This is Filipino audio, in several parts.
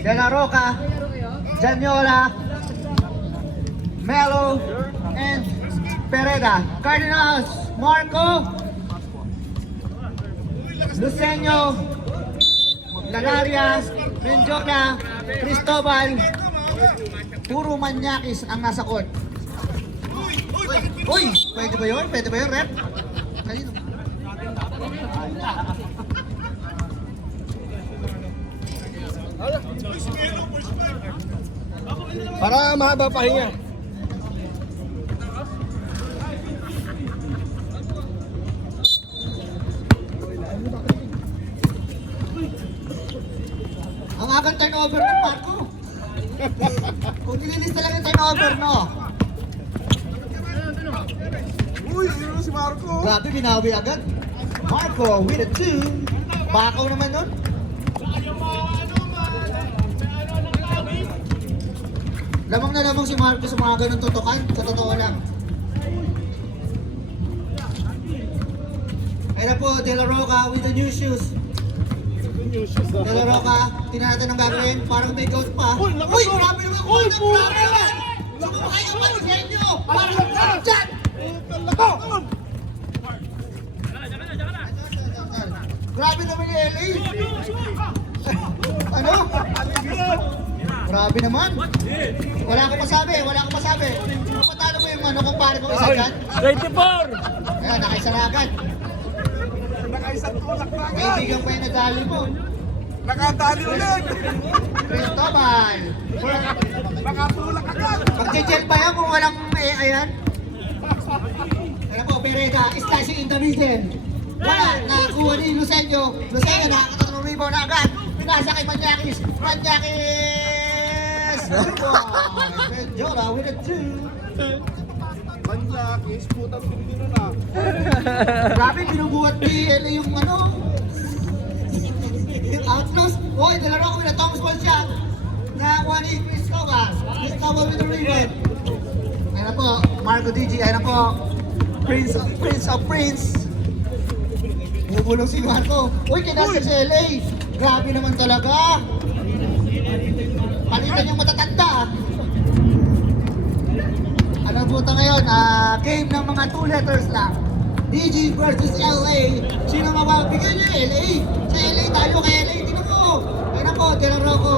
De La Roca, Janiola, Melo, and Pereda. Cardinals, Marco, Luceño, Lalaria, Menjola, Cristobal. Puro manyakis ang nasa court. Uy! Pwede ba yun? Pwede ba yun, rep? Kanino? Para mahaba pahinga. Ang agang turnover ng Marco. Kung nililista lang yung turnover, no? Uy, sino si Marco? Grabe, binawi agad. Marco with a 2. Bakaw naman nun. Lamang na lamang si Marco sa mga ganun tutukan. Sa totoo lang. Ayun na po, De La Roca with the new shoes. De La Roca, tingnan natin ang gagawin. Parang may goat pa. Uy, lakas Uy, mo! grabe naman! Uy, pura grabe naman! Sumakay ka pa sa inyo! Parang dyan! Talaga! Grabe naman yung LA! Ano? Grabe naman! Wala akong masabi, wala akong masabi. Patalo mo yung ano kung pare ko isa dyan? 24! Ayan, nakaisara agad. Nakaisang tulak na agad. Kaibigan pa yung nadali mo. Nakatali ulit. Cristobal! Nakatulak agad. Mag-check pa yan kung walang ayan. Ayan po, Pereda, slashing in the middle. Wala, nakakuha ni Luceño. Luceño, nakakatatlong rebound na agad. Pinasa kay Manyakis. Manyakis! Menjola with a 2. Manyakis, putang Pilipino na. Grabe, binubuhat ni LA yung ano. Yung outlaws. Oy, De La Roca with a Thomas Ball shot. Nakakuha ni Cristobal. Cristobal with a rebound. Ayan na po, Marco DG. Ayan na po, Prince of Prince. Bubulong si Marco. Uy, kinasal si LA. Grabe naman talaga. Palitan yung matatanda. Ano po ito ngayon? Game ng mga 2 letters lang. DG versus LA. Sino mababigyan niya? LA. Sa LA tayo kay LA. Tingnan mo. Ayan na po, De La Roca.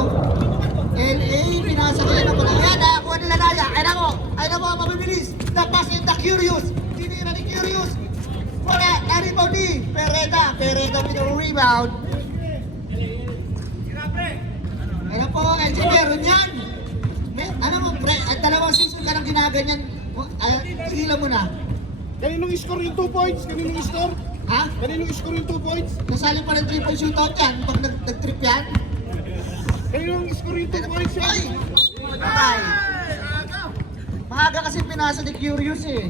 LA, pinasa kayo na pala. Ayan, nakakuha nila Naya. Ayan na po, mabibilis. The pass in the Curious. Sinira ni Curious. Wala, na-rebound ni Pereda. Pereda with a rebound. Ayan po, LG, meron yan. Ano mo, pre, at dalawang season ka nang ginaganyan. Sila mo na. Kaninong score yung 2 points? Kaninong score? Ha? Kaninong score yung 2 points? Nasali pa ng 3-point shootout yan pag nag-trip yan. Kaninong score yung 2 points yan? Ay! Ay! Maaga kasi pinasa ni Curious eh.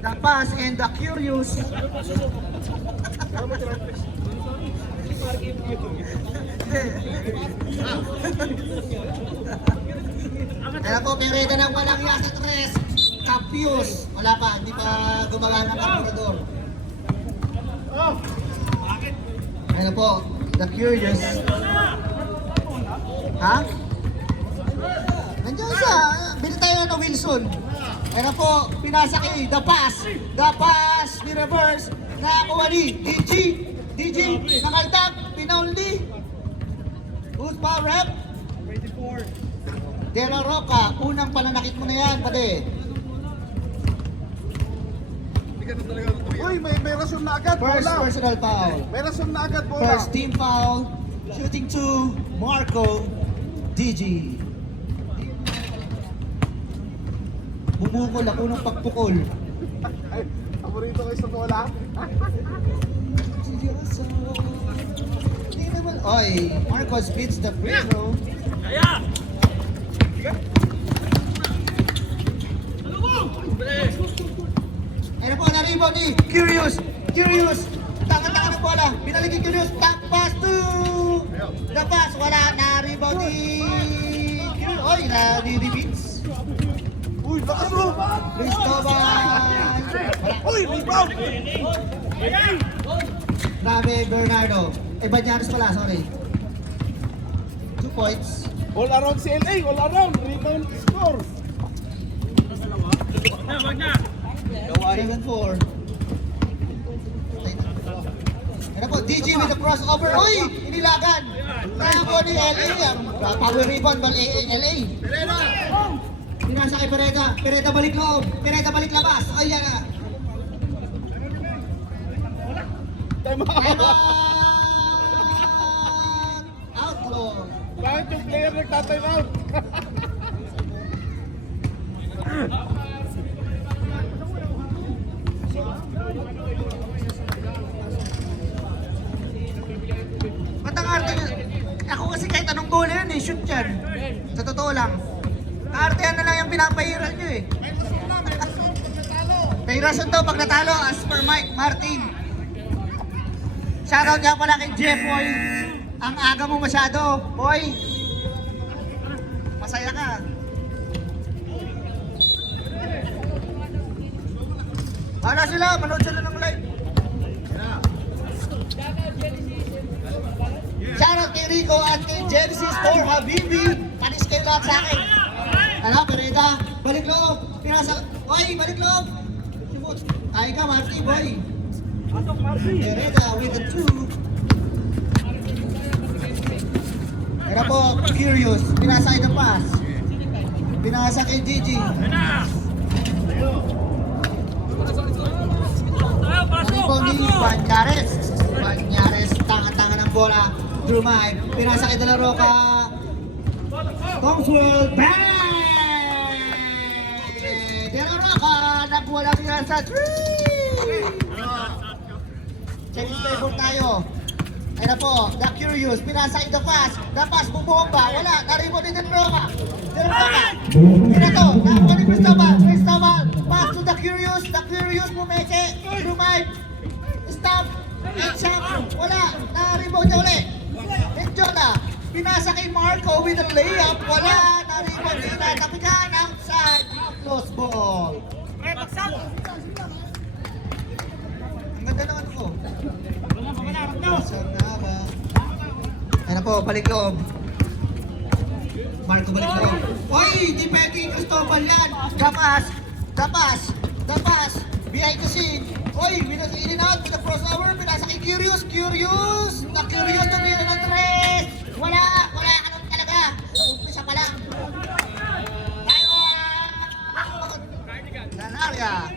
The pass and the Curious. Kaya po, Pereda ng walang yasa 3. Capius. Wala pa, hindi pa gumagana ng karburador. Ano po, the Curious. Ha? Nandiyan siya. Bili tayo ng Wilson. Ano po, pinasa kay The Pass. The Pass, ni-reverse. Nakakuha ni DG. DG, nakaltag. Pinauli. Who's pa rep? 24. De La Roca, unang pananakit mo na yan, pati. Uy, may rason na agad. First Bola. personal foul. May rason na agad, bola. First team foul. Shooting 2, Marco DG. Bumukol ako ng pagpukol. Ay, paborito kayo sa bola? Hindi naman. Oy, Marcos beats the free throw. Kaya! Ayun po, na-rebound ni Curious. Curious. Tangan-tangan ng bola. Binalik ni Curious. Tap pass to the pass. Wala. Na-rebound ni Curious. Oy, na-di-beats. Uy, lakas mo! Cristobal. Uy, rebound! Grabe, Bernardo. Eh, Banyanos pala, sorry. points. All around si LA, all around. Rebound score. Wag na. 7-4. Ano po, DG with the crossover. Uy! Inilagan! Nako ni LA. Power rebound by LA. Pinasa kay Pereda. Pereda balik loob. Pereda balik labas. Ayan na. Time Time out. out! Outlaw. Kahit yung player nagtatime out. Ba't ang arte nyo? Ako kasi kahit anong goal yan eh, shoot yan. Sa totoo lang. Kaartehan na lang yung pinapahiran nyo eh. May rason to pag natalo as per Mike Martin. Shoutout nga pala kay Jeff Boy. Ang aga mo masyado, boy. Masaya ka. Wala sila, manood sila ng live. Shoutout kay Rico at kay Genesis for Habibi. Panis kayo lahat sa akin. Ano, Pereda, balik loob. Pinasa, oy, balik loob. Ay ka, Marty, boy. Pereda with the 2. Pero po, Curious. Pinasa kay the pass. Pinasa kay Gigi. Ano ni Banyares. Banyares, tanga-tanga ng bola. Drumay. Pinasa kay De La Roca. Thompson. Bang! De La Roca. Nagwala niya sa 3. Check play for tayo. Ayun na po, The Curious, pinasa in the pass. The pass, bumomba, wala, naribo ni De La Roca. De La Roca. Ina to, nakuha ni Cristobal. Cristobal, pass to The Curious, bumeke. Drumay. Stop. Headshot, wala, naribo niya uli. Medyo na, pinasa kay Marco with a layup, wala, naribo niya na. Tapikan outside, close ball. Ang ganda naman ko. Ayan na po, balik loob. Marco balik loob. Uy, di pwede Cristobal yan. Dapas. Behind the scene. Uy, minus in and out with the crossover. Pinasa kay Curious. Na Curious to meron ng 3. Wala ka nun talaga. Umpisa pa lang. Nanarya.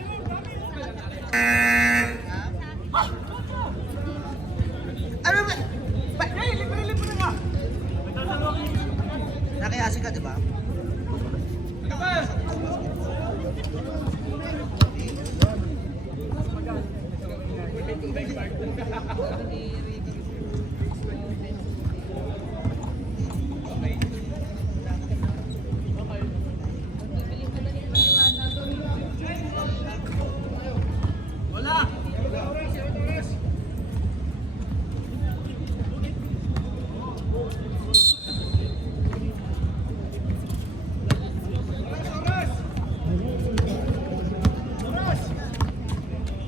Ano ba? Libre nga. Nakayasi ka, di ba?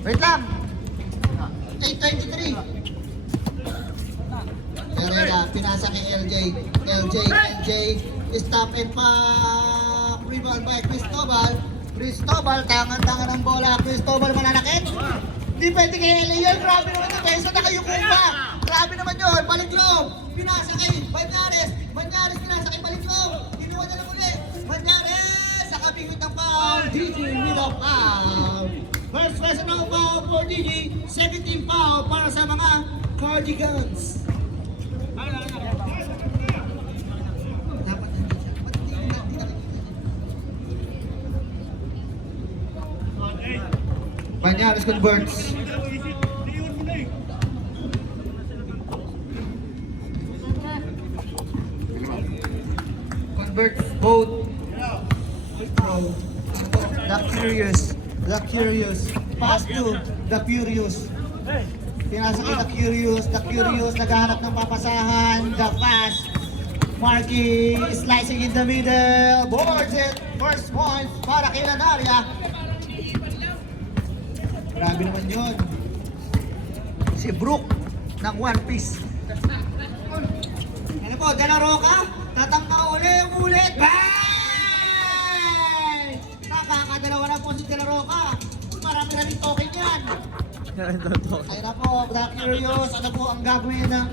Wait lang. 8:23. Herrera, pinasa kay LJ. Stop and pack. Rebound by Cristobal. Tangan-tangan ng bola. Cristobal mananakit. Di pwede kay LA yun. Grabe naman yun. Beso na kayo kumpa. Grabe naman yun. Balik loob. Pinasa kay Banyares. Pinasa kay balik loob. Kinuha na lang ulit. Banyares. Sa kabingot ng foul. DG with a foul. First personal foul for DG, second team foul para sa mga Cardigans. Banyares converts. Converts both. The Curious. Pass to The Curious. Pinasa kay The Curious naghahanap ng papasahan. The pass. Marky slicing in the middle. Boards it. First point para kay Lanaria. Grabe naman yun. Si Brook ng One Piece. Ano po, De La Roca? Delaro ka. Marami na rin token yan. Ayun na po, Black Curious. Ano po ang gagawin ng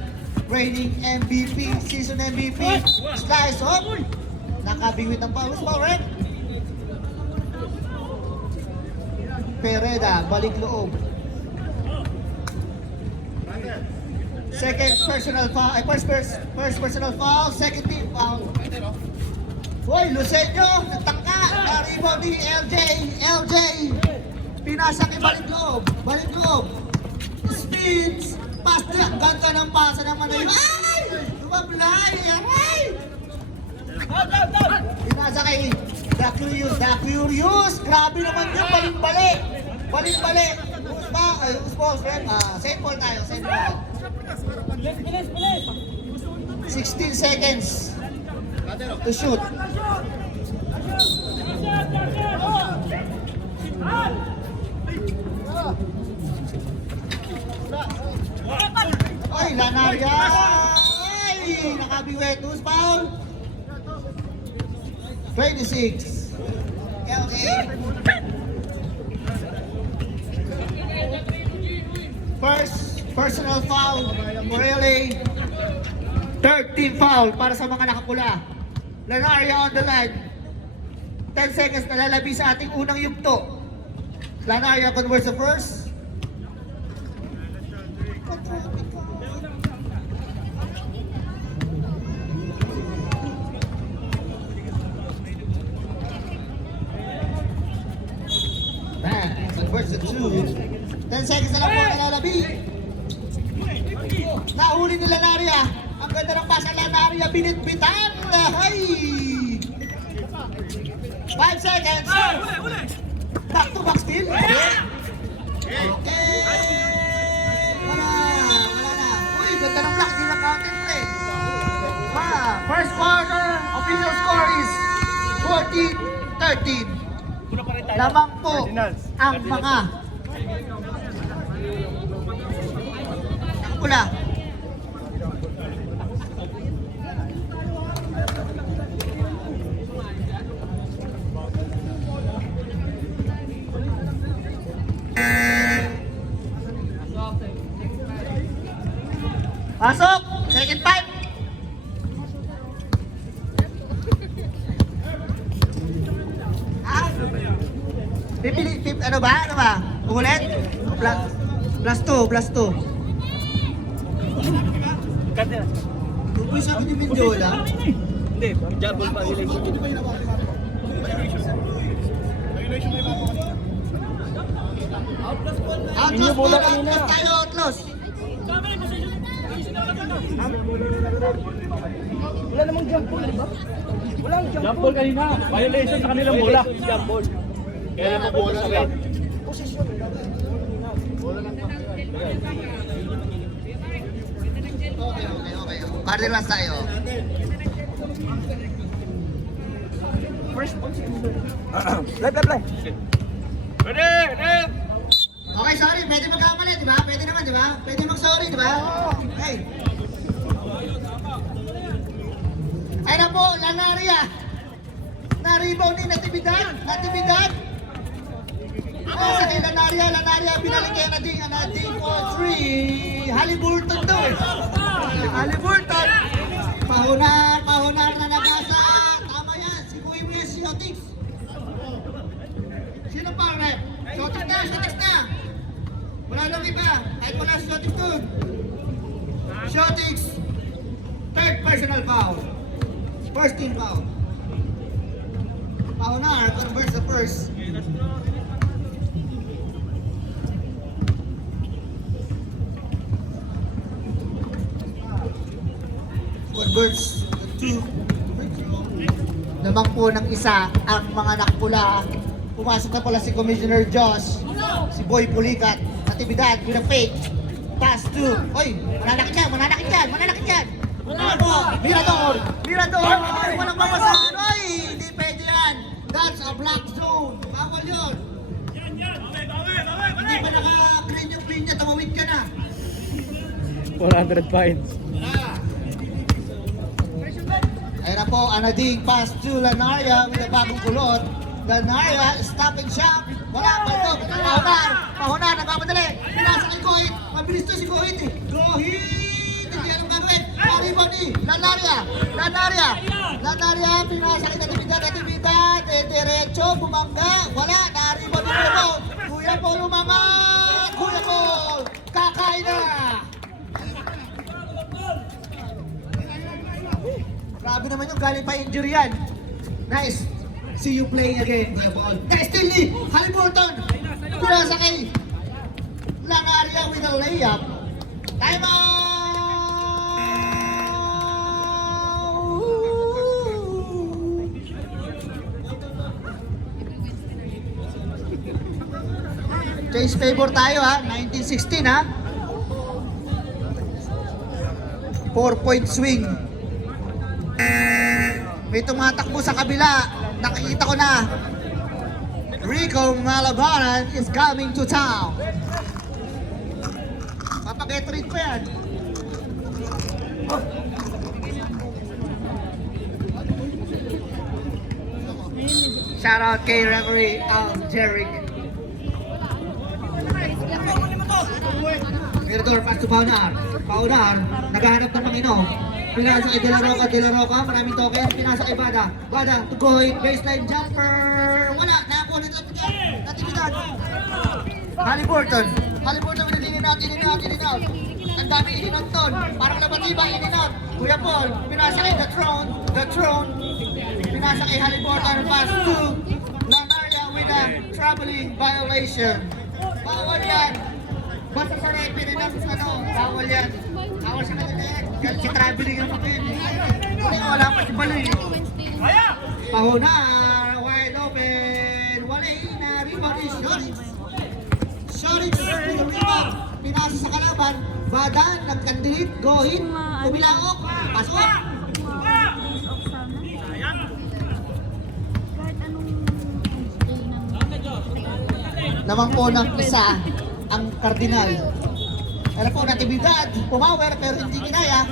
reigning MVP, season MVP? Slice up. Nakabingwit ng Paulus Power. Pereda, balik loob. Second personal foul, first personal foul, second team foul. Hoy, Lucenio, nagtangka. Na-rebound ni LJ. LJ, pinasa kay balik loob. Balik loob. Spins. Pass niya. Ganda ng pasa naman na yun. Ay! Lumablay! Aray! Pinasa kay The Curious. The Curious. Grabe naman yun. Balik-balik. Balik-balik. Usball, friend. Same ball tayo. Same ball. 16 seconds to shoot. Ay, Lanaria! Ay, nakabiwetus, foul. 26. LA. First personal foul for LA. Third team foul para sa mga nakapula. Lanaria on the line. 10 seconds na lalabi sa ating unang yugto. Lanaria converts the first. Man, converts the two. 10 seconds na lang po ang lalabi. Nahuli ni Lanaria. Ang ganda ng pasa Lanaria, binitbitan. Ay! 5 seconds. Back to back steal. Okay. Wala na. Uy, ganda ng block. Di na counting play. First quarter, official score is 14-13. Lamang po ang mga nakapula. Pasok! Second five! Ano ba? Ano ba? Ulit? Plus 2, plus 2. Uy, sabi ni Mendola. Hindi, double violation. Outlaws po, outlaws tayo, outlaws. Wala namang jump ball, di ba? Walang jump Jump ball kanina. Violation sa kanilang bola. Jump ball. Kaya naman po sa red. position. Okay. Cardinals tayo. First ball, play. Ready! Okay, sorry. Pwede magkamali, di ba? Pwede naman, di ba? Pwede mag-sorry, di ba? Okay. Ay na po, Lanaria. Na-rebound ni Natividad. Sa kay Lanaria, binalik kay Nading for 3. Haliburton to. Haliburton. Pahunar na nabasa. Tama yan, si Boy Wes Yotix. Sino pa, Rep? Shotix na. Wala nang iba. Kahit wala si Shotix dun. Shotix. Third personal foul. First team foul. Pahunar converts the first. Converts the two. Naman po ng isa ang mga nakapula. Pumasok na pala si Commissioner Josh, si Boy Pulikat, Natividad with a fake. Pass to, oy, mananakit yan. Ano po? Mirador! Ay, walang mapasahan. Oy, hindi pwede yan. That's a black zone. Bawal yun. Hindi pa naka-green yung green niya, tumawid ka na. 100 fines. Ayun na po, Anading pass to Lanaria with a bagong kulot. Lanaria, stop and shot. Wala, balto. Pahunar, nagpapadali. Pinasa kay Gohit. Mabilis to si Gohit eh. Gohit! Hindi anong gagawin. Naribon ni Lanaria. Lanaria, pinasa kay Natividad. Diretso, bumangga. Wala, naribon ni Kuya Paul umangat. Kuya Paul, kakain na. Grabe naman yung galing pa injury yan. Nice. See you playing again, Kuya Paul. Nice still ni Haliburton. Pinasa kay Langaria with a layup. Time out! Change favor tayo ha. 1916 ha. 4-point swing. May tumatakbo sa kabila. Nakikita ko na. Rico Malabanan is coming to town. Papag-treat ko yan. Shout out kay referee Jerick. Mirador pass to Paunar. Paunar, naghahanap ng Panginoon. Pinasa kay De La Roca, maraming token. Pinasa kay Bada to Gohit, baseline jumper. Wala, nakakuha na Natividad. Haliburton, in and out. Ang dami in and out ton. Parang nabatiba in and out. Kuya Paul, pinasa kay The Throne. Pinasa kay Haliburton, pass to Lanaria with a traveling violation. Bawal yan. Basta sa referee na bawal yan. Bawal sa kanila yan. Galit si traveling ang kapit. Kasi wala pa si Baloy. Pahunar, wide open. Wala na, rebound is Shorich with the rebound. Pinasa sa kalaban. Badan, nagkandilit, Gohit. Umilaok, pasok. Naman po ng isa ang Cardinal. Ano po, Natividad, pumawer pero hindi kinaya.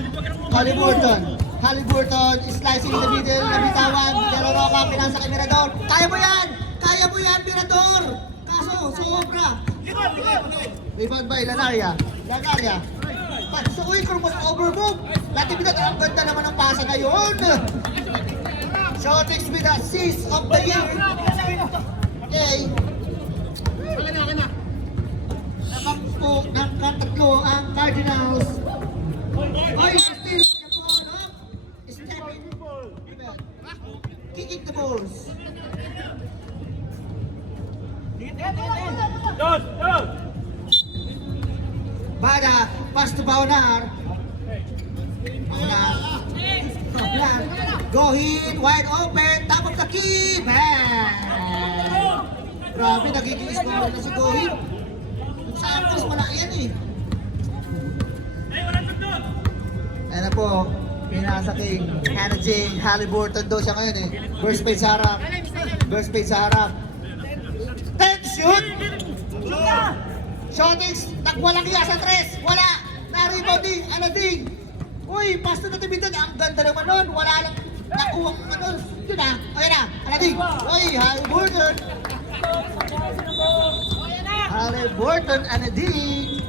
Haliburton is slicing in the middle, nabitawan, De La Roca, pinasa kay Mirador. Kaya mo yan, Mirador! Kaso, sobra. Rebound by Lanaria. Sa Cross overmove. Natividad, ang ganda naman ang pasa na yun. Celtics with the assist of the year. Okay. Nakakpo ng katatlo ang Cardinals. Oy, still kicking the balls. Bada, pass to Paunar. Gohit, wide open, top of the key. Bang! Grabe, nagiging score na si Gohit. Sa Arcos, malaki yan eh. Ayan na po, pinasa kay Hannah Jane Haliburton daw siya ngayon eh. Burst fade sa harap. 10 shoot! Shotings, nagwalang iya sa 3. Wala! Na-rebounding, Anading. Uy, pass to Natividad. Ang ganda naman nun. Wala lang nakuha ano. Yun na. Ayan na, Anading. Uy, Haliburton. Haliburton, Anading.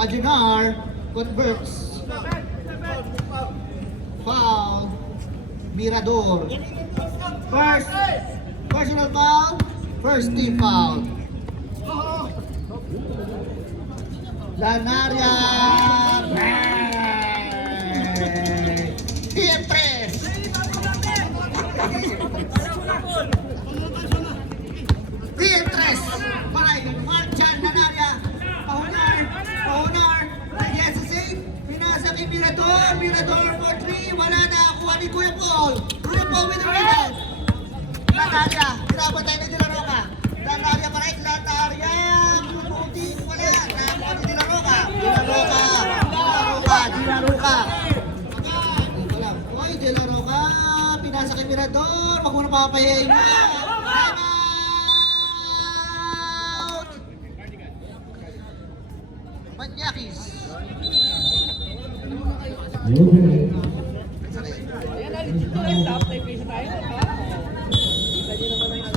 Ajunar converts. Foul. Mirador. First personal foul. First team foul. Lanaria. Tiempres. Tiempres. By Marchan Lanaria. Paunar. Yes, save. Pinasa kay Mirador for 3. Wala na. Kuha ni Kuya Paul. Kuya Paul with the rebound. Lanaria. Hirapan tayo ni De La Roca. Lanaria pa rin. Lanaria. Puti. Wala. Nakuha ni De La Roca. De La Roca. Oy, De La Roca. Pinasa kay Mirador. Wag mo na papayayin na. Time out. Manyakis. Top type isa tayo. Kita niyo naman ang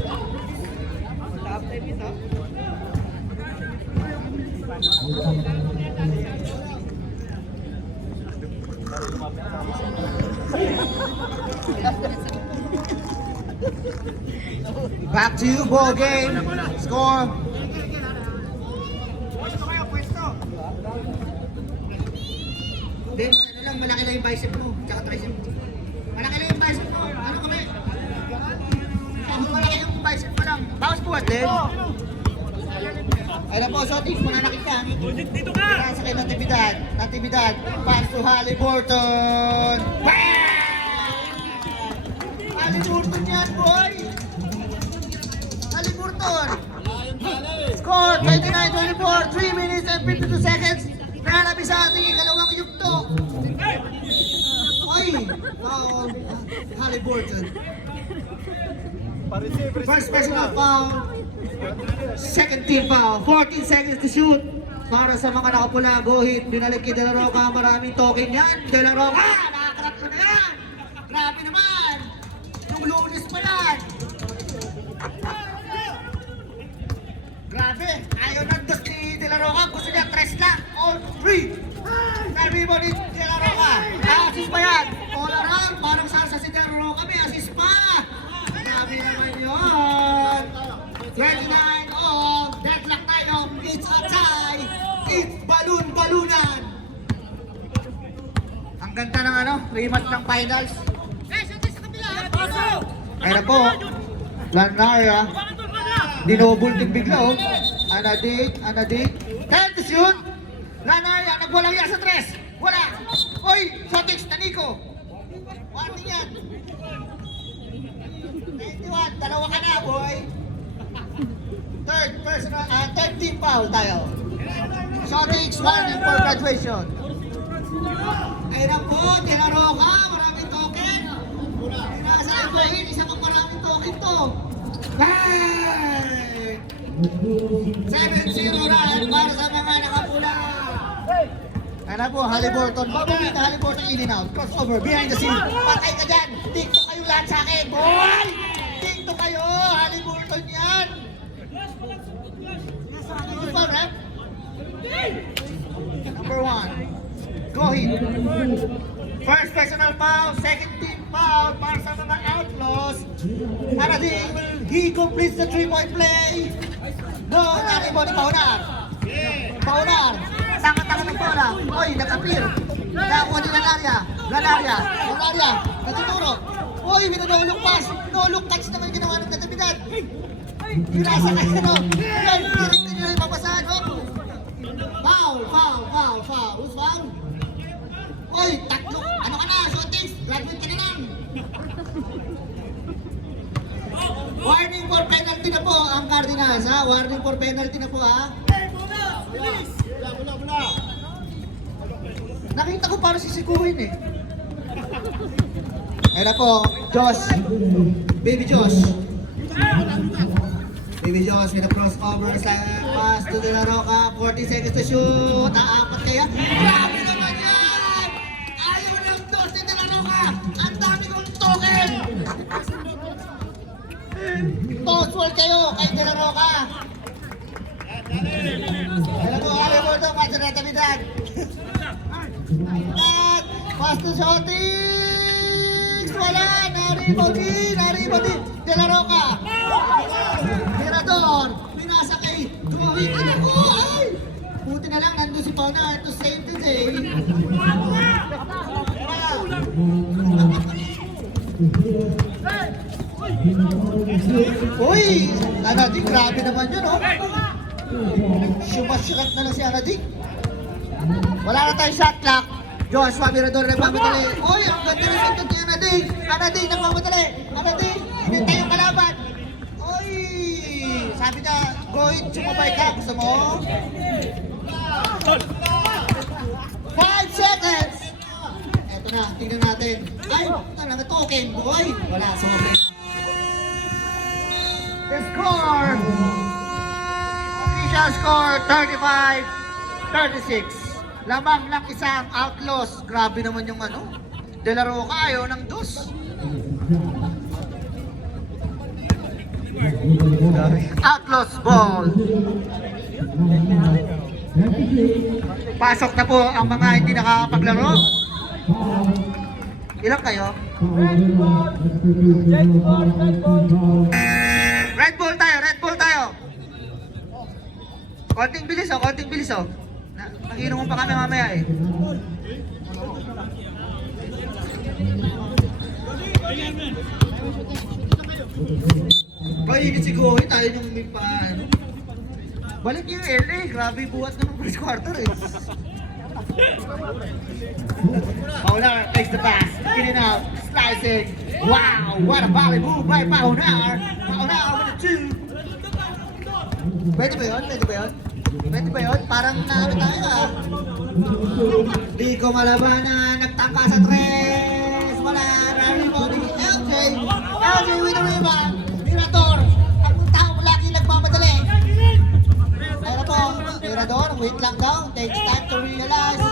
top type ito. Back to you, ball game. Score. Then, ano lang, malaki lang yung bicep mo, tsaka tricep mo. Malaki lang yung bicep mo, ano kami? Ako malaki yung bicep mo lang. Bawas buhat din. Ay na po, Sotix, mananakit ka. Dito ka! Sa kayo Natividad. Pass to Halliburton. Bang! Halliburton yan, boy! Halliburton! Score, 29-24, 3 minutes and 52 seconds. Nananabi sa ating ikalawang yugto. Oy! Foul. Halliburton. First personal foul. Second team foul. 14 seconds to shoot. Para sa mga nakapula, Gohit. Binalik kay De La Roca. Maraming token yan. De La Roca! Nakakarap ko na yan! Grabe naman! Yung Lunes pa yan! Grabe! Ayaw ng dos ni De La Roca. Gusto niya 3 lang. All 3! Naribo ni De La Roca. Assist pa yan. All around. Parang salsa si De La Roca. May assist pa. Grabe naman yun. 29 all. Deadlock tayo. It's a tie. It's balon-balunan. Ang ganda ng rematch ng finals. Ayun na po. Lanaya. Dinobul din bigla oh. Anadik. 10 to shoot. Lanaya, nagwalang yan sa 3. Wala. Oy, Sotix, Taniko. Warning yan. 91, dalawa ka na, boy. Third team foul tayo. Sotix, warning for graduation. Ayun na po, De La Roca, maraming token. Nasa employee, isa pang maraming token to. Bang! 7-0 run para sa mga nakapula. Ayun na po, Halliburton. Babawin na Halliburton in and out. Crossover, behind the scene. Patay ka dyan. TikTok kayo lahat sa akin. Boy! TikTok kayo. Halliburton yan. Ano ba, rep? Number 1. Go ahead. First personal foul. Second team foul para sa mga Outlaws. Anadik, he completes the 3-point play. No, naribo ni Paunar. Tanga-tanga ng bola. Oy, nag-appear. Nakakuha ni Lanaria. Natuturo. Oy, minunulong pass. Minulong catch naman ginawa ng Natividad. Pinasa kayo Yan, direkta nyo yung papasahan. Foul. Who's foul? Oy, tatlo. Ano ka na, Sotix? Graduate ka na lang. Warning for penalty na po ang Cardinals, ha? Warning for penalty na po, ha? Nakita ko parang sisikuhin, eh. Ayun na po, Josh. Baby Josh with a crossover pass to De La Roca. 40 seconds to shoot. Aapat kaya. Grabe naman yan! Ayaw ng dos ni De La Roca. Ang dami kong token. Tosswall kayo kay De La Roca. Alam mo, Halliburton, pansa na Natividad. Pass to Sotix. Wala. Naribo din. De La Roca. Mirador. Minasa kay Gohit. Ano ko? Ay! Buti na lang nandun si Pauna to save the day. Uy! Anadik, grabe naman yun, oh. Sumasyarat na lang si Anadik. Wala na tayong shot clock. Joshua Mirador nagmamadali. Uy, ang ganda na sunod ni Anadik. Anadik nagmamadali. Anadik, hinintay yung kalaban. Uy! Sabi niya, Gohit, sumabay ka. Gusto mo? 5 seconds! Eto na, tingnan natin. Ay, talaga token, boy. Wala, sumabay. The score! Official score, 35-36. Lamang ng isang Outlaws. Grabe naman yung De La Roca, ayaw ng dos. Outlaws ball. Pasok na po ang mga hindi nakakapaglaro. Ilan kayo? Red ball tayo, red ball tayo. Konting bilis oh, konting bilis oh. Nag-inom pa kami mamaya eh. Painit si Gohi, tayo nung may paano. Balik yung LA, grabe buhat naman first quarter eh. Paunar takes the pass, in and out, slicing. Wow, what a volley move by Paunar. Paunar with the two. Pwede ba yun? Pwede ba yun? Pwede ba yun? Parang naano tayo ah. Di ko malabanan, nagtangka sa tres. Wala, rebound ni LJ. LJ with the rebound. Mirador, ang tao lagi nagmamadali. Ayun na po, Mirador, wait lang daw. Takes time to realize.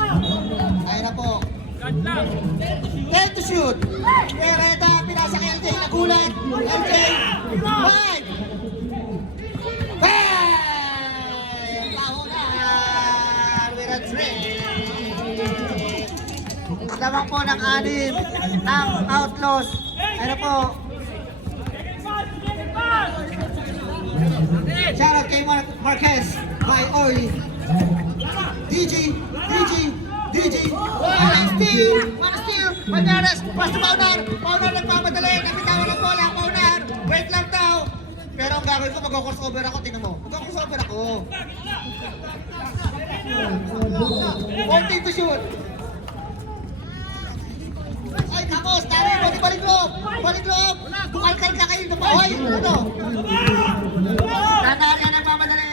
Ayun na po. Time to shoot. Pereda, pinasa kay LJ, nagulat. LJ, five. Lamang po ng 6 ng Outlaws. Ano po? Shoutout kay Marquez by Orly. DJ. Mana steal. Manyares, basta Paunar. Paunar nagmamadali. Nabitawan ng bola. Paunar. Wait lang daw. Pero ang gagawin ko, mag-crossover ako. Tingnan mo. Mag-crossover ako. 14 to shoot. Ay, Kamos, tari, balik loob! Bukalkal ka kayo na pa. Hoy, ano? Nanarya, nagmamadali,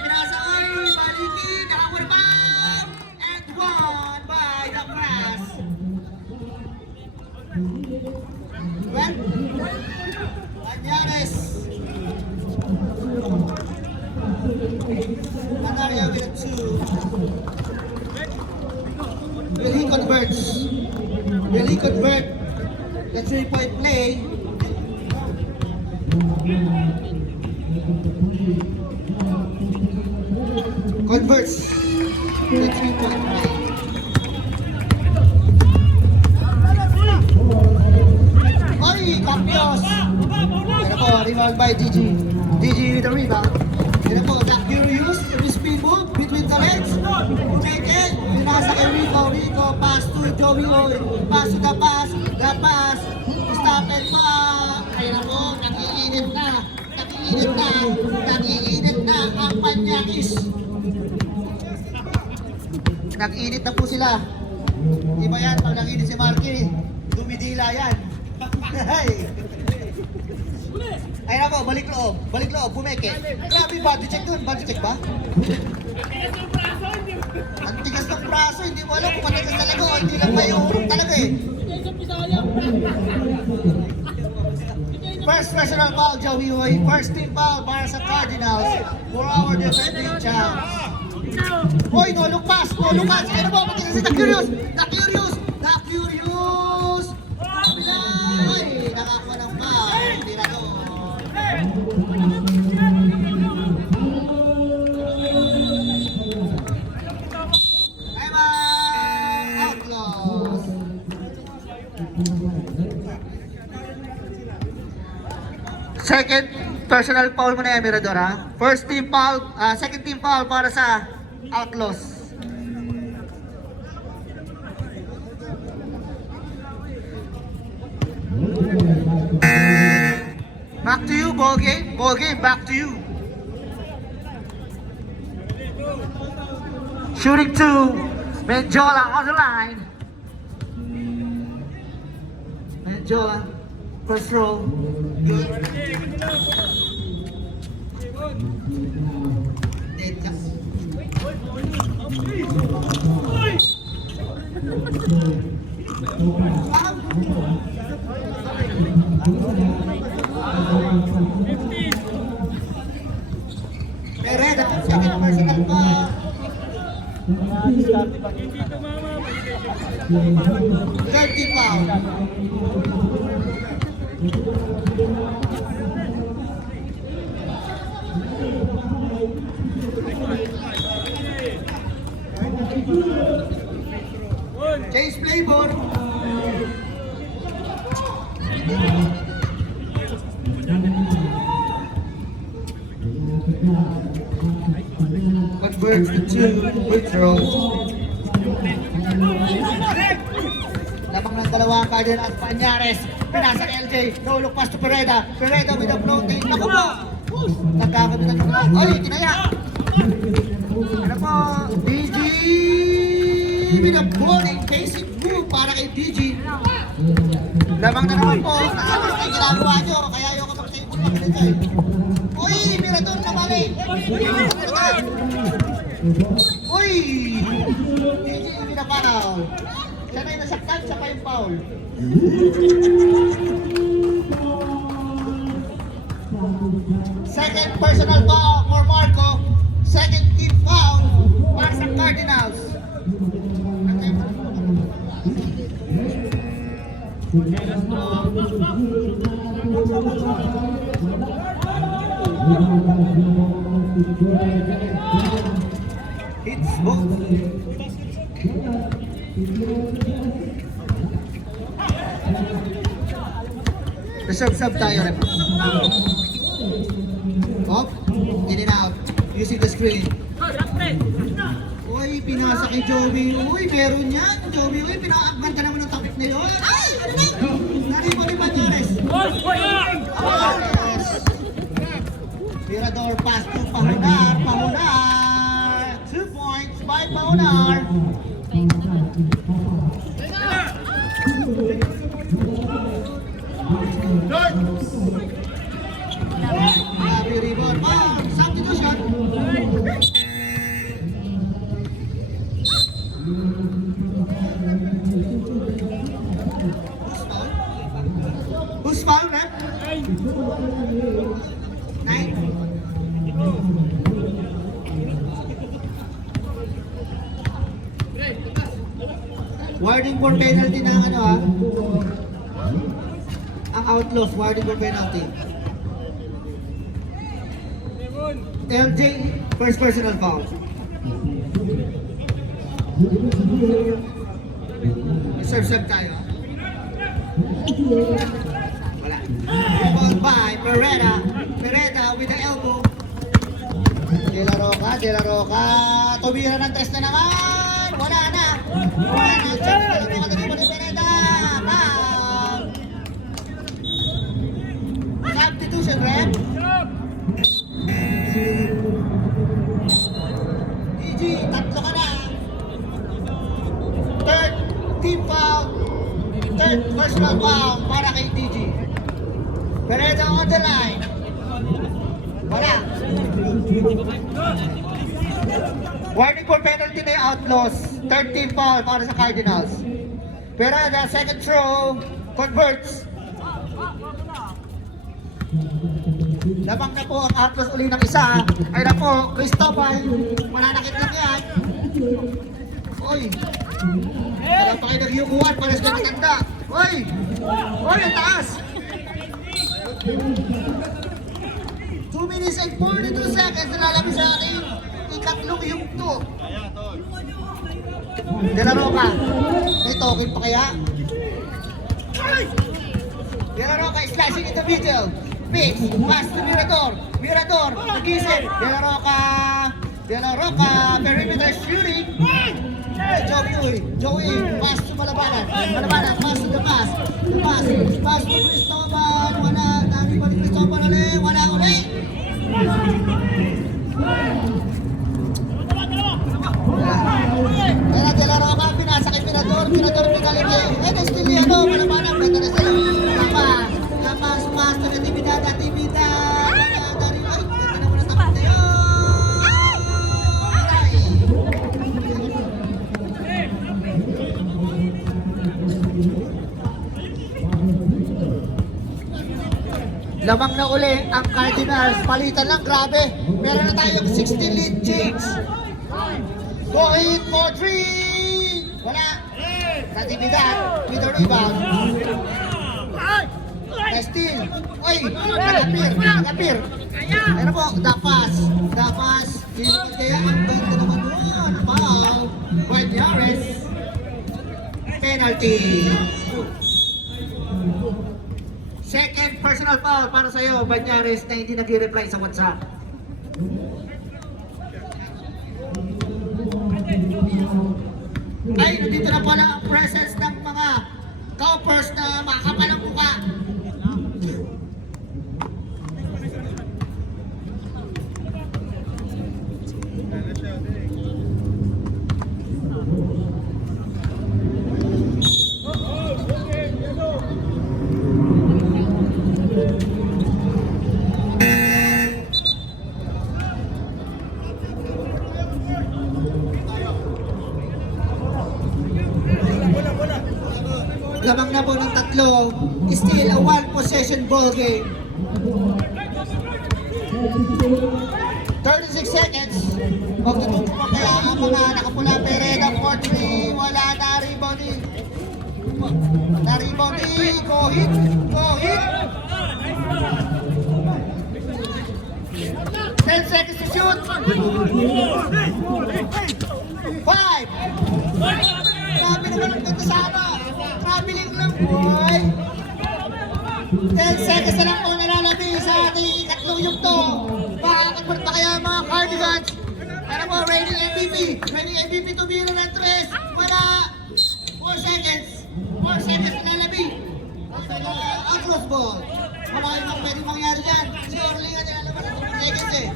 binasa, oy, balikin, nakawala pa! And one by the press. Well, Anyares. Nanarya with a 2. Will he convert the 3-point play? Converts the 3-point play. Oy, Capios! Ano po, rebound by DG. DG with the rebound. Ano po, Jack Curious, the speed move between the legs. Take it. Pinasa kay Rico, pass to Joey Oy, pass to the pass, stop and back. Ayun na po, nagiinit na ang Panyakis. Nag-init na po sila. Iba yan, pag nag-init si Marky, dumidila yan. Ayun na po, balik loob, bumeke. Grabe, body check ba? Ang tigas ng braso, hindi mo alam kung matigas talaga o hindi lang may uhurong talaga eh. First personal foul, Joey Hoy. First team foul para sa Cardinals for our defending champs. Hoy, no look pass. Ano ba? Matigas si The Curious. Ay, nakakuha ng foul. Hindi na doon. Second personal foul mo na yan, Mirador, ha? First team foul, second team foul para sa Outlaws. Back to you, ball game, back to you. Shooting 2, Menjola on the line. Menjola, first roll, good. Pereda, second personal foul. Third team foul. Chase Flavor. Converts to free throws. Lamang ng dalawa ang Cardinals, Pañares. Pinasa ni LJ. No look pass to Pereda. Pereda with a floating. Naku po! Nagkakabitan ng ay, tinaya! Ano po? DG with a bowling basic move para kay DG. Lamang na naman po. Nakakos na yung ginagawa nyo. Kaya ayoko mag-table mag-ganito eh. Uy! Mirador na mali! Uy! DG with a foul. Siya na yung nasaktan, siya pa yung foul. Second personal foul for Marco. Second team foul para sa Cardinals. Hits both. Reserve tayo rin. Up, in and out, using the screen. Uy, pinasa kay Joey. Uy, meron yan. Joey, uy, pinakaakban ka naman ng topic na yun. Ay, ano na? Naribo ni Pañares. Yes. Mirador pass to Pahunar. Pahunar. 2 points by Pahunar. Grabe rebound. Substitution. Who's foul, man? 9. Warding for penalty ng ano ha? Ang Outlaws, warding for penalty. LJ, first personal foul. Serve tayo. Wala. Ball by Pereda. Pereda with the elbow. De La Roca. Tumira ng tres na naman. Wala na. Wala na. Chance na lang mga dalibo ni Pereda. Foul. Substitution, rep. DG, tatlo ka na. Third team foul. Third personal foul para kay DG. Pereda on the line. Wala. Warning for penalty na yung Outlaws. Third team foul para sa Cardinals. Pereda, second throw. Converts. Lamang na po ang Outlaws uli ng isa. Ay na po, Cristobal. Mananakit lang yan. Oy. Wala pa kayo nagyukuhan para sa matanda. Oy. Oy, ang taas. 2 minutes and 42 seconds na lalabis sa ating ikatlong yugto. De La Roca. May token pa kaya? De La Roca is slashing in the middle. Picks, pass to Mirador. Mirador, nagising. De La Roca, perimeter shooting. Joey, pass to Malabanan. Pass to the pass. Pass to Cristobal. Wala, dami pa ni Cristobal ulit. Wala ulit. Kaya De La Roca, pinasa kay Mirador pinalagay. Still yan, Malabanan, ganda na sa'yo. Lapas, pass to Natividad. Ay, ganda naman ang tapos na yun. Lamang na uli ang Cardinals. Palitan lang, grabe. Meron na tayong 16 lead change. Going for 3. Wala. Natividad with the rebound. Steal. Oy, nagapir. Ano po, dapas. Kaya ang benta naman doon. Foul. penalty. Second personal foul para sa'yo, Banyares, na hindi nag-reply sa WhatsApp. Ay, nandito na pala ang presence ng mga coppers na makakapal ang mukha. Lamang na po ng tatlo, still a one possession ball game. 36 seconds. Magtutupo pa kaya ang mga nakapula Pereda 4-3. Wala na rebounding. Na rebounding. Go hit. Go hit. 10 seconds to shoot. 5. Grabe naman ang ganda sana. Traveling lang, boy. 10 seconds na lang po nalalabi sa ating ikatlong yugto. Makakatpart pa kaya ang mga Cardigans. Para po, reigning MVP. Reigning MVP tumira ng 3. Wala. 4 seconds. 4 seconds nalalabi. Ang crossball. Wala yung pwede mangyari dyan. Si Orling ang nilalabas sa 2 seconds eh.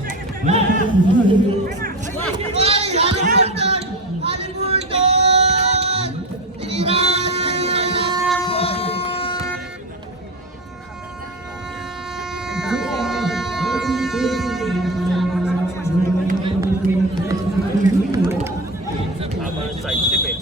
Boy, Halliburton! Halliburton! Tiniran! Tama ang side step eh.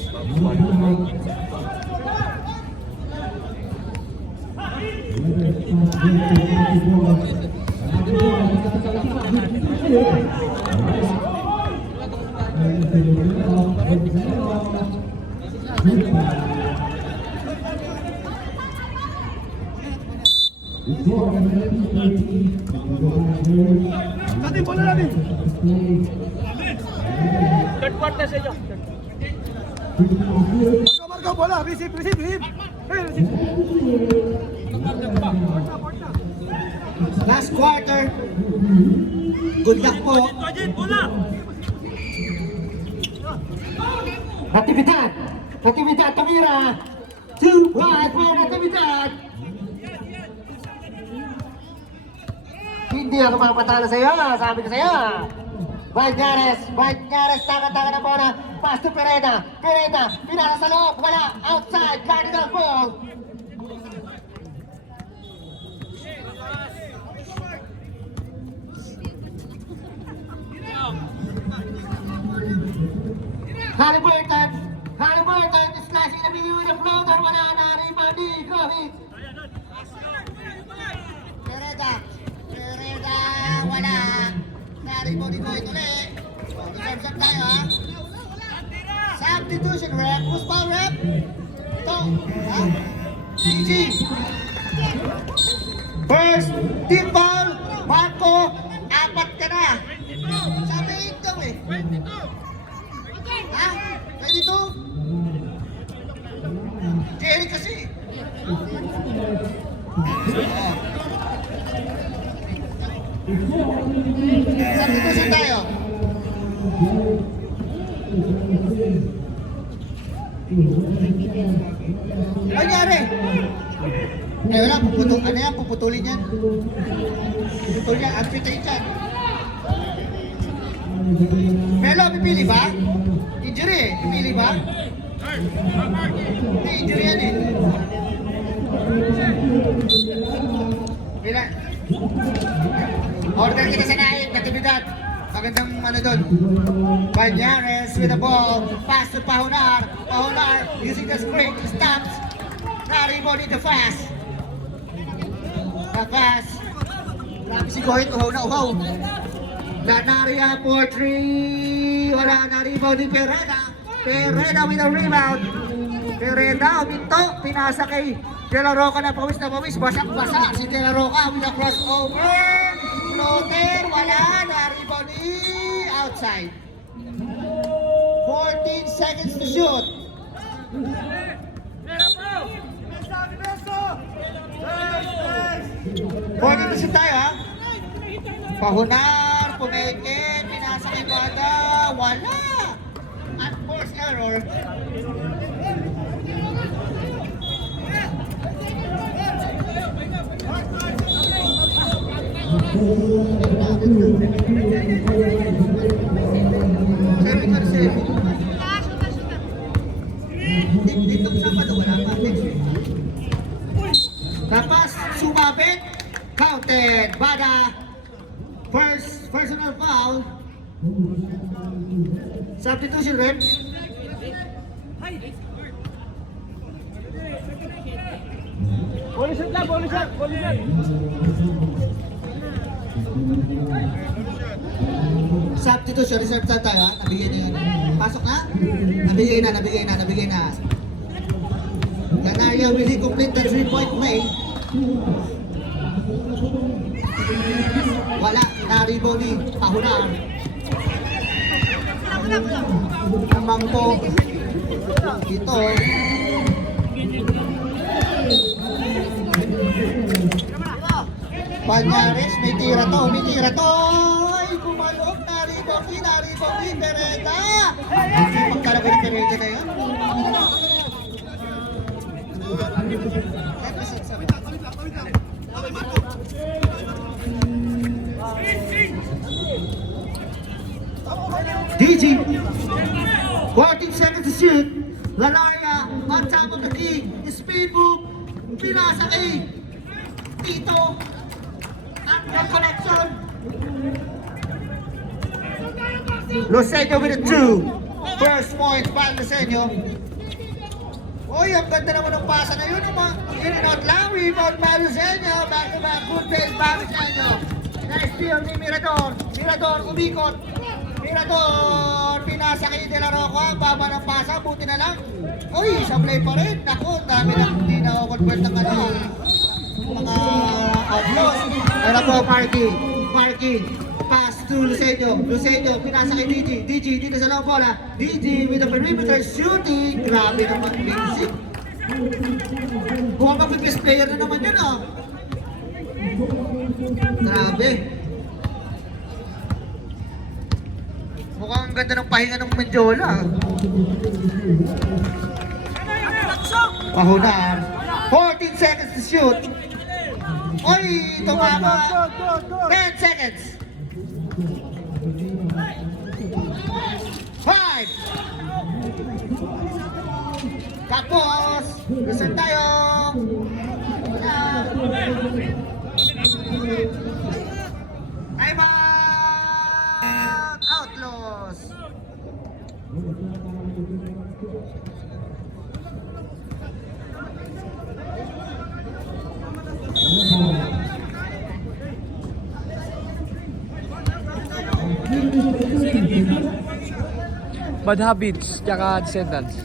Natin, bola natin. Third quarter sa inyo. Marka, bola. Receive, receive, receive. Hey, receive. Last quarter. Good luck po. Natividad. Natividad tumira. 2-1 for Natividad. Hindi ako makapatalo sa iyo. Sabi ko sa iyo. Banyares. Banyares. Tanga-tanga na po na. Pass to Pereda. Pereda. Pinasa sa loob. Wala. Outside. Cardinal ball. Halliburton. Halliburton is slashing the BB with a floater. Wala na. Rebounding. Grohit. Pereda. Pereda. Wala. Na-rebounding ko ito ulit. Reserve tayo ha. Substitution rep. Who's foul rep? Ito. Ha? GG. First team foul. Marco. 4 ka na. Sabi 8 daw eh. Ha? 22? Jerry kasi. Substitution tayo. Ano nangyari? Eh wala, ano yan? Puputulin yan. Puputulin yan, amputate yan. Melo, pipili ba? Injury eh, pipili ba? Hindi, injury yan eh. Bila. Order kita sa nahin, Natividad. Magandang ano doon. Banyares with the ball. Pass to Pahunar. Pahunar using the screen. Stops. Na-rebound in the fast. Na-pass. Grabe si Gohit. Uhaw na uhaw. Lanaria for 3. Wala na rebound ni Pereda. Pereda with a rebound. Pereda uminto. Pinasa kay De La Roca na pawis. Basak-basa. Si De La Roca with a crossover. Floater. Wala na rebound ni outside. 14 seconds to shoot. 40% tayo ha. Pahunar, pumeke, pinasa kay Bada, wala. Unforced error. Dito sa Sabado, wala pa. Tapos, sumabit. Counted. Bada. First personal foul. Substitution rin. Ball shot lang, ball shot, ball shot. Substitution. Reserve time tayo ha. Nabigyan niyo yun. Pasok na? Nabigay na. Canaria will he complete the 3-point play? Wala. Naribo ni Pahunar. Namang po. Ito. Panyares, may tira to. Ay, kumalog. Naribo ni Pereda. Pagkalagay ni Pereda na yun. DG, 14 seconds to shoot. Lalaria, on top of the key. Speed move. Pinasa kay Tito. Under connection. Lucenio with a 2. First point by Lucenio. Uy, ang ganda naman ng pasa na yun. In and out lang. Rebound by Lucenio. Back to back. Good pace by Lucenio. Nice steal ni Mirador. Mirador umikot. Mirador, pinasa kay De La Roca, baba ng pasa, buti na lang. Uy, sablay pa rin. Naku, dami lang hindi na convert ng mga outlaws. Ano po, Marky, pass to Lucenio. Lucenio, pinasa kay DG, dito sa long bola. DG with the perimeter shooting. Grabe naman, basic. Mukhang mag-best player na naman yun, ah. Grabe. Mukhang ang ganda ng pahinga ng Mendiola. Pahunar. 14 seconds to shoot. Oy, tumama. 10 seconds. 5. Tapos, listen tayo. Time out. Outlaws. Bad habits, tsaka descendants.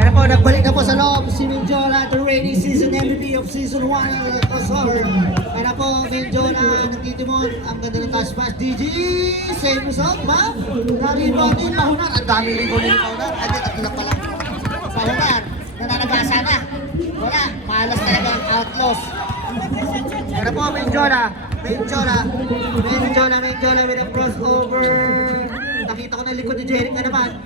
Ano po, nagbalik na po sa loob si Mendiola, the reigning season MVP of season 1 ng crossover. Ano po, Mendiola, nagtitimon, ang ganda ng touch pass. DG, save result, ba? Na-rebound din, Pahunar. Ang dami rebound din, Pahunar. Tatlo pa lang. Pahunar, nananagasa na. Wala, malas talaga ang outlaws. Ano po, Mendiola with a crossover. Nakita ko na likod ni Jeric na naman.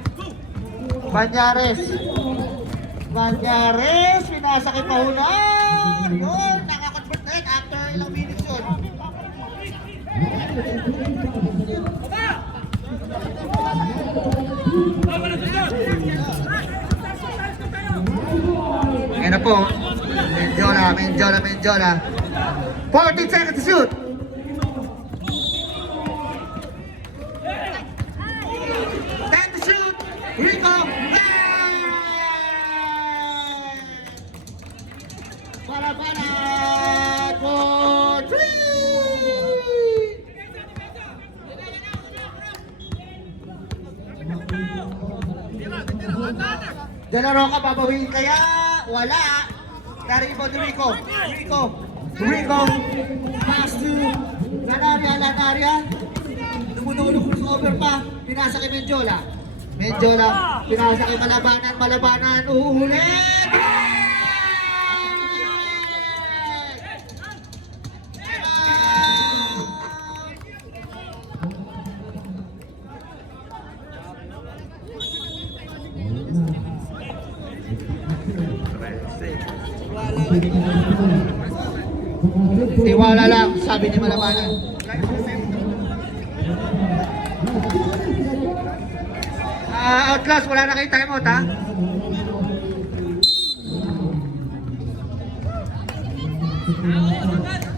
Banyares, pinasa kay Pahunar. Yun, nakakonvert na yun after ilang minutes yun. Ayan na po, Mendiola. 14 seconds to shoot. 10 to shoot. Rico. Para for 3. De La Roca babawiin kaya? Wala. Naribo ni Rico. Rico. Pass to Lanaria. Lumululog sa over pa. Pinasa kay Menjola. Pinasa kay Malabanan. Uulit! Tiwala lang, sabi ni Malabanan. Outlast, wala na kayo timeout ha?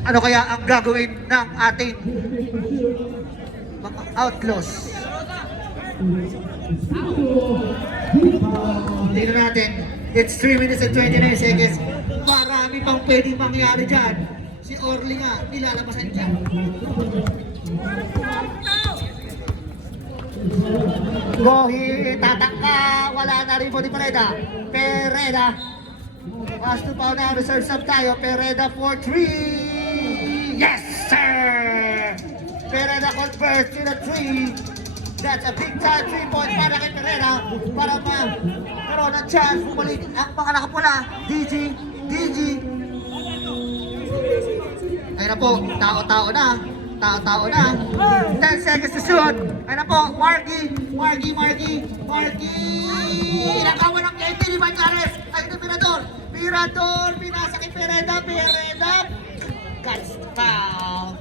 Ano kaya ang gagawin ng ating mga outlaws? Tingnan natin. It's 3 minutes and 29 seconds. Marami pang pwedeng mangyari dyan. Si Orly nga, nilalabasan dyan. Gohi, tatangka. Wala na rin po ni Pereda. Pass to Pauna, reserve sub tayo. Pereda for 3. Yes, sir! Pereda converts to the 3. That's a big time 3-point para kay Pereda. Para magkaroon ng chance. Bumalik ang mga nakapula. DG. Ayun na po, tao-tao na. 10 seconds to shoot. Ayun na po, Marky. Inagawa ng 80 ni Manyares. Ayun na Mirador, pinasa kay Pereda. Cuts foul.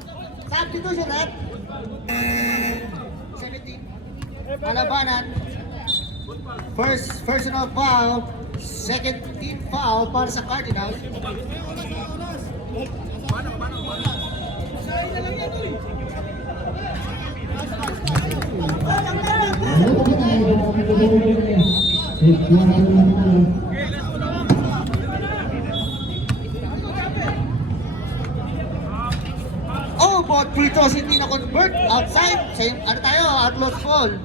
Substitution, right? 17. Malabanan. First personal foul. Second team foul para sa Cardinals. Oh, both free throws hindi na-convert. Outside. Same, outlaws ball.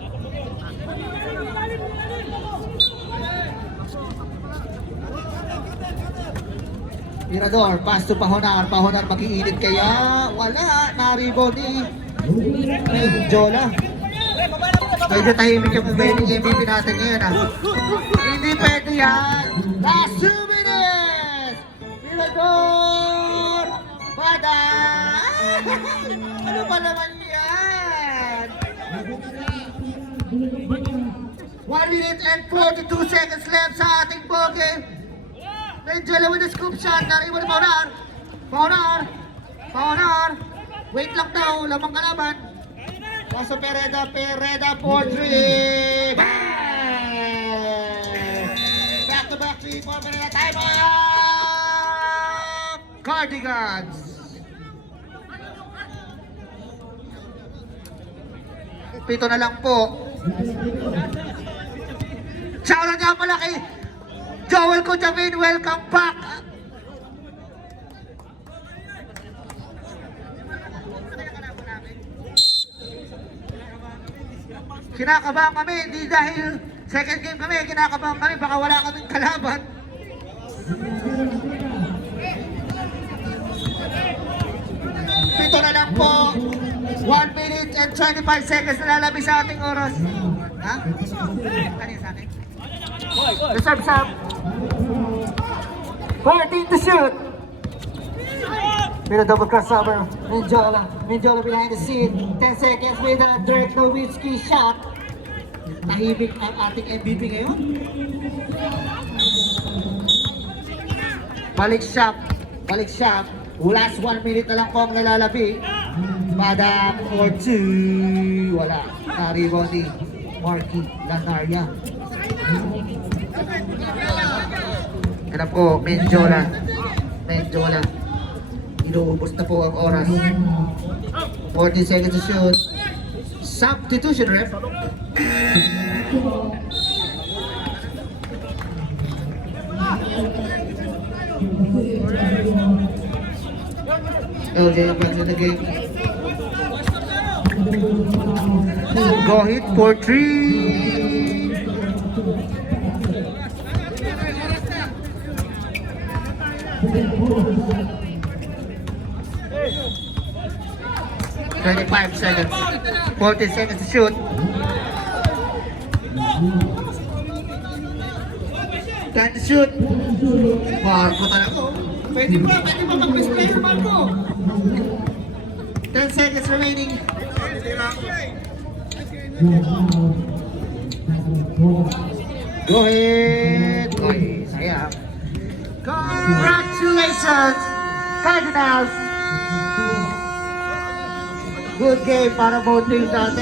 Mirador, pass to Pahonar mag-iinit kaya? Wala, na-rebound ni Jola. Medyo tahimik yung MVP natin ngayon ha. Hindi pwede yan. Last 2 minutes! Mirador! Bada! Ano ba naman yan? 1 minute and 42 seconds left sa ating ball game. Menjola with the scoop shot. Naribo ni Pahonar. Wait lang daw. Lamang kalaban. Paso Pereda for 3. Back to back 3 for Pereda. Time up! Cardigans. Pito na lang po. Ciao na nga pala kay Joel Cojavin, welcome back! Kinakabahan kami, hindi dahil second game kami, kinakabahan kami, baka wala kaming kalaban. Pito na lang po, 1 minute and 25 seconds na lalabis sa ating oras. Ha? Kanina sa akin? Reserve sub. 14 to shoot. With a double crossover. Menjola behind the scene. 10 seconds with a Dirk Nowitzki shot. Tahimik ang ating MVP ngayon. Balik shot. Last 1 minute na lang po ang nalalabi. Padang for 2. Wala. Na-rebound ni Marky Lanaria. Yan po, Menjola. Inuubos na po ang oras. 40 seconds to shoot. Substitution, ref. LJ back to the game. Go hit for 3. 25 seconds. 40 seconds to shoot. 10 to shoot. Marco talaga. Pwede ba mag-best player, Marco? 10 seconds remaining. Go ahead. Oy, sayang. Congratulations, Cardinals! Good game para both teams natin.